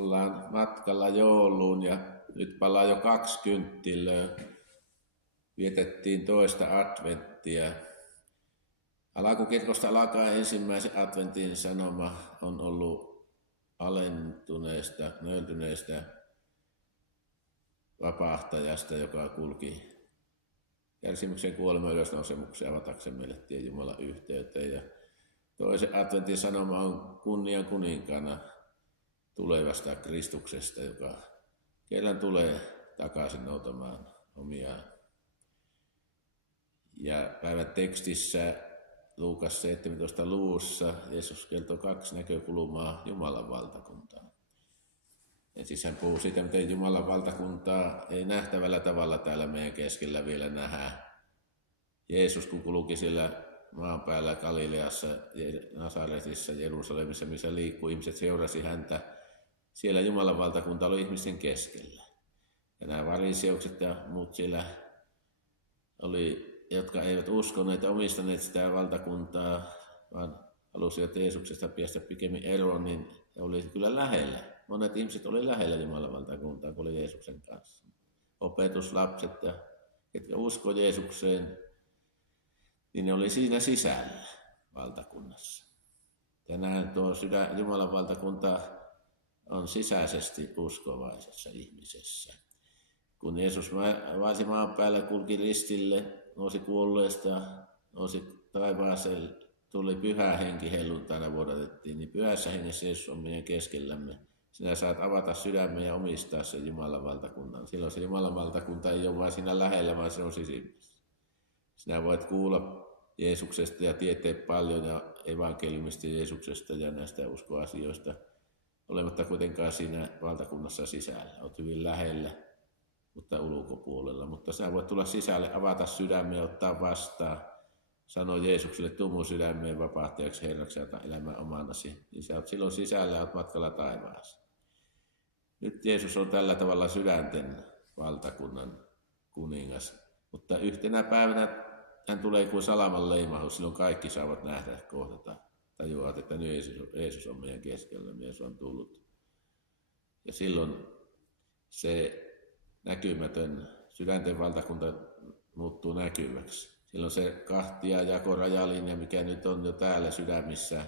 Ollaan matkalla jouluun ja nyt palaa jo 20. Vietettiin toista adventtia. Alakukirkosta alkaen ensimmäisen adventin sanoma on ollut alentuneesta, nöyrtyneestä vapahtajasta, joka kulki kärsimyksen, kuoleman, ylösnousemuksen avatakseen meille tie Jumalan yhteyteen. Ja toisen adventin sanoma on kunnian kuninkaana tulevasta Kristuksesta, joka kerran tulee takaisin noutamaan omiaan. Ja päivän tekstissä Luukas 17 luvussa Jeesus kertoo 2 näkökulmaa Jumalan valtakuntaan. Ensin hän puhuu siitä, miten Jumalan valtakuntaa ei nähtävällä tavalla täällä meidän keskellä vielä nähdä. Jeesus, kun kulki siellä maan päällä Galileassa, Nasaretissa, Jerusalemissa, missä liikkui, ihmiset seurasi häntä. Siellä Jumalan valtakunta oli ihmisten keskellä. Ja nämä variseukset ja muut siellä oli, jotka eivät uskoneet ja omistaneet sitä valtakuntaa, vaan halusivat Jeesuksesta päästä pikemmin eroon, niin he oli kyllä lähellä. Monet ihmiset oli lähellä Jumalan valtakuntaa, kun oli Jeesuksen kanssa. Opetuslapset ja ketkä uskoi Jeesukseen, niin ne oli siinä sisällä valtakunnassa. Tänään tuo Jumalan valtakunta on sisäisesti uskovaisessa ihmisessä. Kun Jeesus vaasi maan päällä, kulki ristille, nousi kuolleesta, nousi taivaaseen, tuli pyhä henki helluntaina vuodatettiin, niin pyhässä hengessä Jeesus on meidän keskellämme. Sinä saat avata sydämen ja omistaa sen Jumalan valtakunnan. Silloin se Jumalan valtakunta ei ole vain siinä lähellä, vaan se on sisimmässä. Sinä voit kuulla Jeesuksesta ja tietää paljon ja evankeliumista Jeesuksesta ja näistä uskoasioista, olematta kuitenkaan siinä valtakunnassa sisällä. Olet hyvin lähellä, mutta ulkopuolella. Mutta sinä voit tulla sisälle, avata sydämen ja ottaa vastaan. Sano Jeesukselle, tuu mun sydämeen vapahtajaksi Herraksi ja elämän omanasi. Niin sä oot silloin sisällä ja oot matkalla taivaassa. Nyt Jeesus on tällä tavalla sydänten valtakunnan kuningas. Mutta yhtenä päivänä hän tulee kuin salaman leimahus. Silloin kaikki saavat nähdä, kohdata. Tajuavat, että nyt Jeesus on meidän keskellä. Jeesus on tullut. Ja silloin se näkymätön sydänten valtakunta muuttuu näkyväksi. Silloin se kahtia jako rajalinja, mikä nyt on jo täällä sydämissä,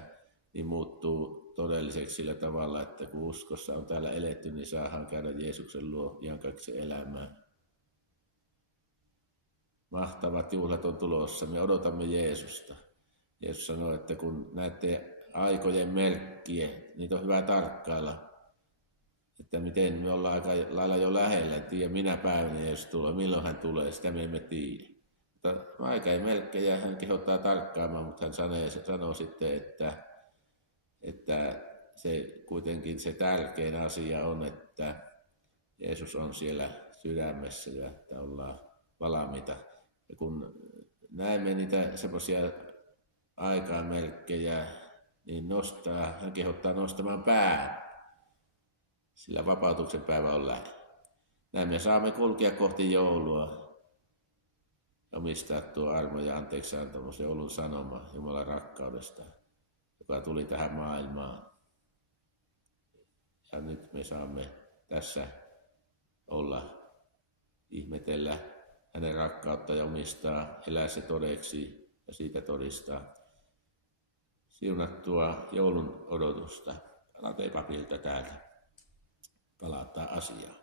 niin muuttuu todelliseksi sillä tavalla, että kun uskossa on täällä eletty, niin saadaan käydä Jeesuksen luo iankaikkisen elämään. Mahtavat juhlat on tulossa, me odotamme Jeesusta. Jeesus sanoi, että kun näette aikojen merkkiä, niitä on hyvä tarkkailla, että miten me ollaan aika lailla jo lähellä, en tiedä minä päivänä Jeesus tulee, milloin hän tulee, sitä me emme tiedä. Mutta aikain merkkejä hän kehottaa tarkkaamaan, mutta hän sanoo sitten, että se kuitenkin se tärkein asia on, että Jeesus on siellä sydämessä ja että ollaan valmiita. Ja kun näemme niitä semmoisia aikamerkkejä, niin hän kehottaa nostamaan pää, sillä vapautuksen päivä on lähellä. Näin me saamme kulkea kohti joulua. Omistaa tuo armo ja anteeksiantamus ja joulun sanoma Jumalan rakkaudesta, joka tuli tähän maailmaan. Ja nyt me saamme tässä olla, ihmetellä hänen rakkautta ja omistaa, elää se todeksi ja siitä todistaa. Siunattua joulun odotusta. Palataan papilta täältä. Palataan asiaan.